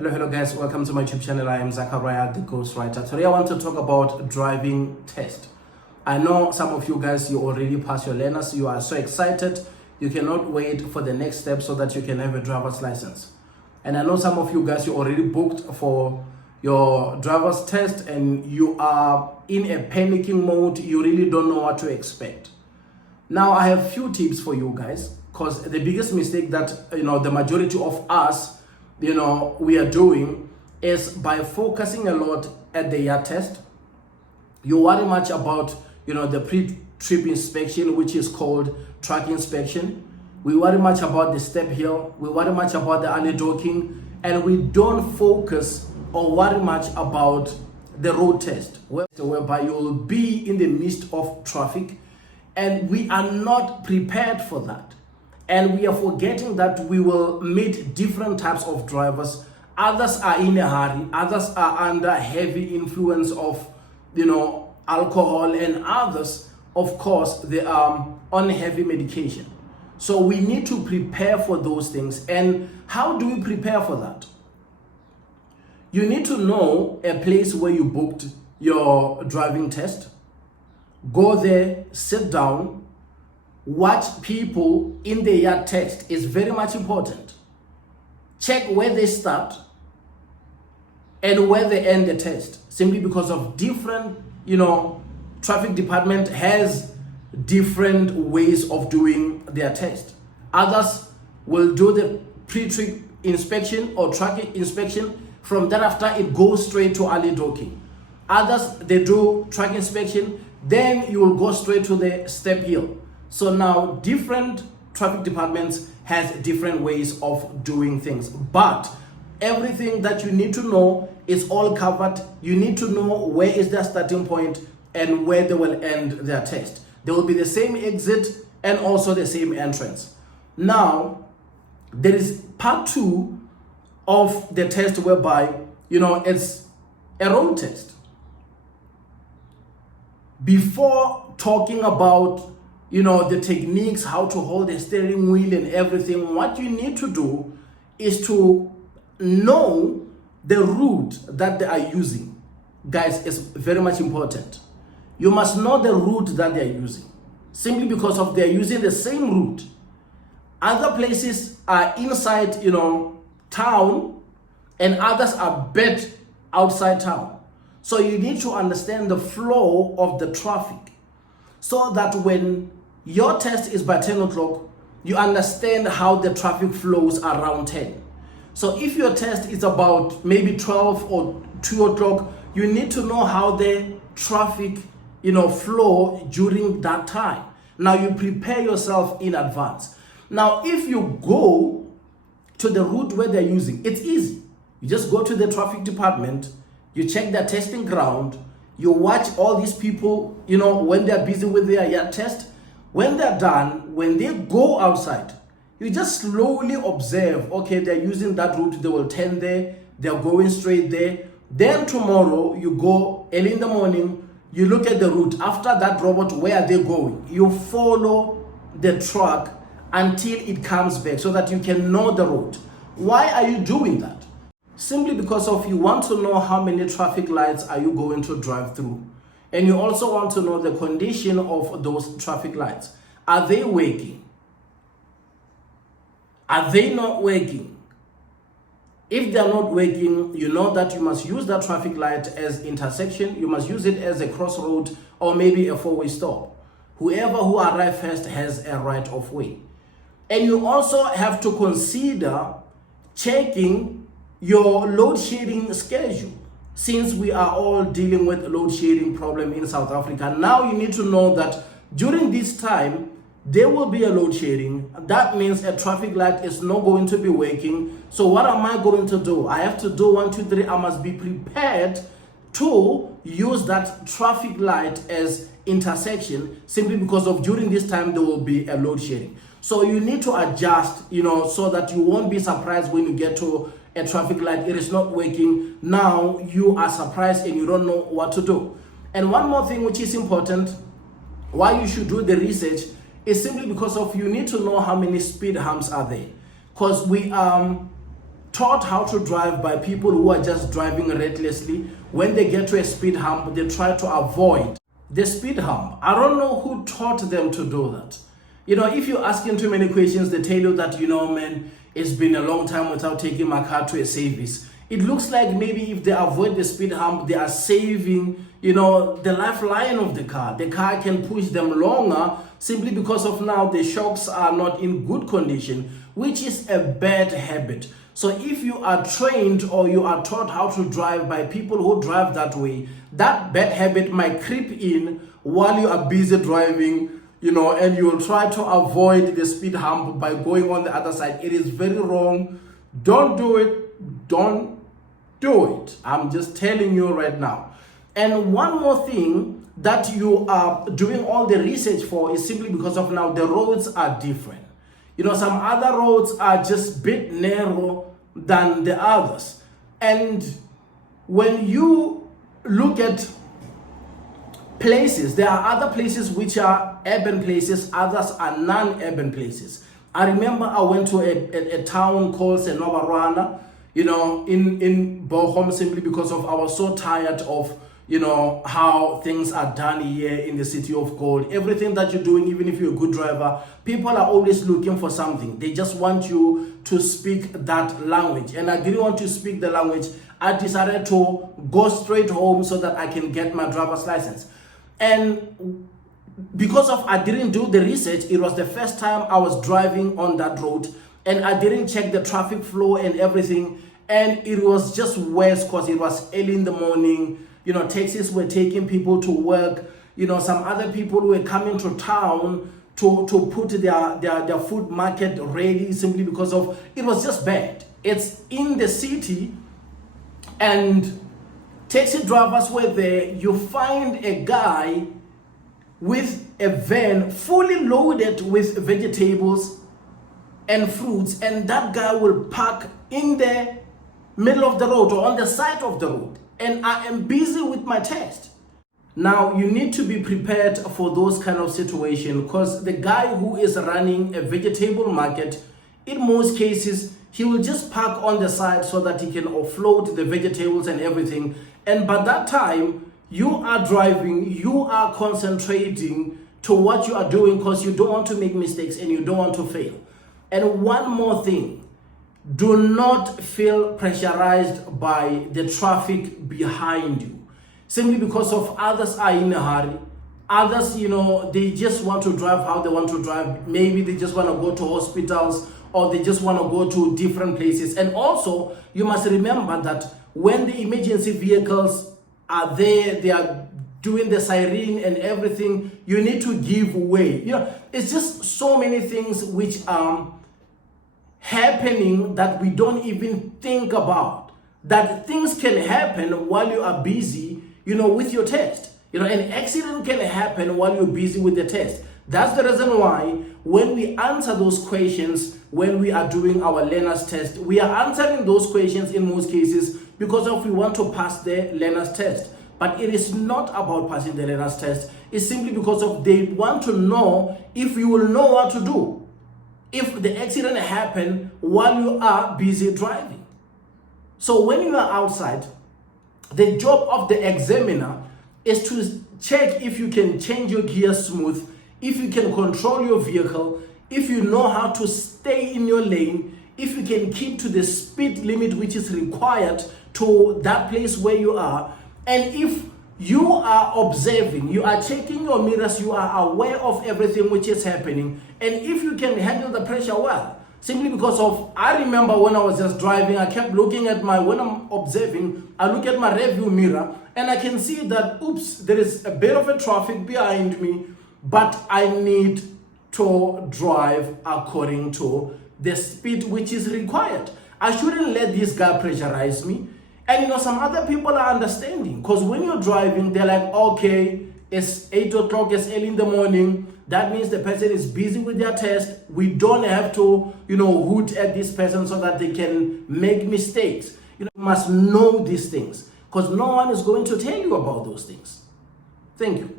Hello guys, welcome to my YouTube channel. I am Zachariah, the Ghostwriter. Today I want to talk about driving test. I know some of you guys, you already passed your learners. You are so excited. You cannot wait for the next step so that you can have a driver's license. And I know some of you guys, you already booked for your driver's test and you are in a panicking mode. You really don't know what to expect. Now I have few tips for you guys, because the biggest mistake that the majority of us we are doing is by focusing a lot at the yard test. You worry much about the pre-trip inspection, which is called track inspection. We worry much about the step hill. We worry much about the alley docking, and we don't focus or worry much about the road test, whereby you will be in the midst of traffic, and we are not prepared for that. And we are forgetting that we will meet different types of drivers. Others are in a hurry, others are under heavy influence of alcohol, and others, of course, they are on heavy medication. So we need to prepare for those things. And how do we prepare for that? You need to know a place where you booked your driving test. Go there, sit down, watch people in the yard test. Is very much important. Check where they start and where they end the test, simply because of different, traffic department has different ways of doing their test. Others will do the pre-trip inspection or track inspection. From that after, it goes straight to alley docking. Others, they do track inspection, then you will go straight to the step hill. So now different traffic departments has different ways of doing things, but everything that you need to know is all covered. You need to know where is their starting point and where they will end their test. There will be the same exit and also the same entrance. Now, there is part 2 of the test whereby, it's a road test. Before talking about the techniques, how to hold the steering wheel and everything, what you need to do is to know the route that they are using. Guys, it's very much important. You must know the route that they are using, simply because of they're using the same route. Other places are inside town, and others are bet outside town. So you need to understand the flow of the traffic, so that when your test is by 10 o'clock, you understand how the traffic flows around 10. So if your test is about maybe 12 or 2 o'clock, you need to know how the traffic, flow during that time. Now you prepare yourself in advance. Now, if you go to the route where they're using, it's easy. You just go to the traffic department, you check their testing ground, you watch all these people, when they're busy with their yard test. When they're done, when they go outside, you just slowly observe, okay, they're using that route, they will turn there, they're going straight there. Then tomorrow, you go early in the morning, you look at the route. After that robot, where are they going? You follow the truck until it comes back so that you can know the route. Why are you doing that? Simply because of you want to know how many traffic lights are you going to drive through. And you also want to know the condition of those traffic lights. Are they working? Are they not working? If they're not working, you know that you must use that traffic light as intersection. You must use it as a crossroad or maybe a 4-way stop. Whoever who arrives first has a right of way. And you also have to consider checking your load shedding schedule. Since we are all dealing with a load shedding problem in South Africa, now you need to know that during this time, there will be a load shedding. That means a traffic light is not going to be working. So what am I going to do? I have to do 1, 2, 3. I must be prepared to use that traffic light as intersection, simply because of during this time, there will be a load shedding. So you need to adjust, so that you won't be surprised when you get to a traffic light, it is not working. Now you are surprised and you don't know what to do. And one more thing which is important, why you should do the research, is simply because of you need to know how many speed humps are there. Because we taught how to drive by people who are just driving recklessly. When they get to a speed hump, they try to avoid the speed hump. I don't know who taught them to do that. If you ask them too many questions, they tell you that, man, it's been a long time without taking my car to a service. It looks like maybe if they avoid the speed hump, they are saving, the lifeline of the car. The car can push them longer simply because of now the shocks are not in good condition, which is a bad habit. So if you are trained or you are taught how to drive by people who drive that way, that bad habit might creep in while you are busy driving, and you will try to avoid the speed hump by going on the other side. It is very wrong. Don't do it. Don't do it. I'm just telling you right now. And one more thing that you are doing all the research for is simply because of now the roads are different. Some other roads are just a bit narrow than the others. And when you look at places, there are other places which are urban places, others are non-urban places. I remember I went to a town called Senobarwana, in Bochum, simply because of I was so tired of how things are done here in the city of gold. Everything that you're doing, even if you're a good driver, people are always looking for something. They just want you to speak that language. And I didn't want to speak the language. I decided to go straight home so that I can get my driver's license. And because of I didn't do the research, it was the first time I was driving on that road, and I didn't check the traffic flow and everything. And it was just worse because it was early in the morning. Taxis were taking people to work. Some other people were coming to town to put their food market ready simply because of it was just bad. It's in the city, and taxi drivers were there. You find a guy with a van fully loaded with vegetables and fruits, and that guy will park in the middle of the road or on the side of the road, and I am busy with my test. Now you need to be prepared for those kind of situations, because the guy who is running a vegetable market, in most cases he will just park on the side so that he can offload the vegetables and everything. And by that time you are driving, you are concentrating to what you are doing, because you don't want to make mistakes and you don't want to fail. And one more thing, do not feel pressurized by the traffic behind you simply because of others are in a hurry. Others, they just want to drive how they want to drive. Maybe they just want to go to hospitals, or they just want to go to different places. And also you must remember that when the emergency vehicles are there, they are doing the siren and everything, you need to give way. It's just so many things which are happening that we don't even think about, that things can happen while you are busy with your test. An accident can happen while you're busy with the test. That's the reason why when we answer those questions, when we are doing our learner's test, we are answering those questions in most cases because of we want to pass the learner's test. But it is not about passing the learner's test. It's simply because of they want to know if you will know what to do if the accident happened while you are busy driving. So when you are outside, the job of the examiner is to check if you can change your gear smooth, if you can control your vehicle, if you know how to stay in your lane, if you can keep to the speed limit which is required to that place where you are, and if you are observing, you are checking your mirrors, you are aware of everything which is happening, and if you can handle the pressure well. Simply because of, I remember when I was just driving, I kept looking at when I'm observing, I look at my rearview mirror and I can see that, oops, there is a bit of a traffic behind me, but I need to drive according to the speed which is required. I shouldn't let this guy pressurize me. And some other people are understanding, because when you're driving, they're like, okay, it's 8 o'clock, it's early in the morning. That means the person is busy with their test. We don't have to, hoot at this person so that they can make mistakes. You must know these things, because no one is going to tell you about those things. Thank you.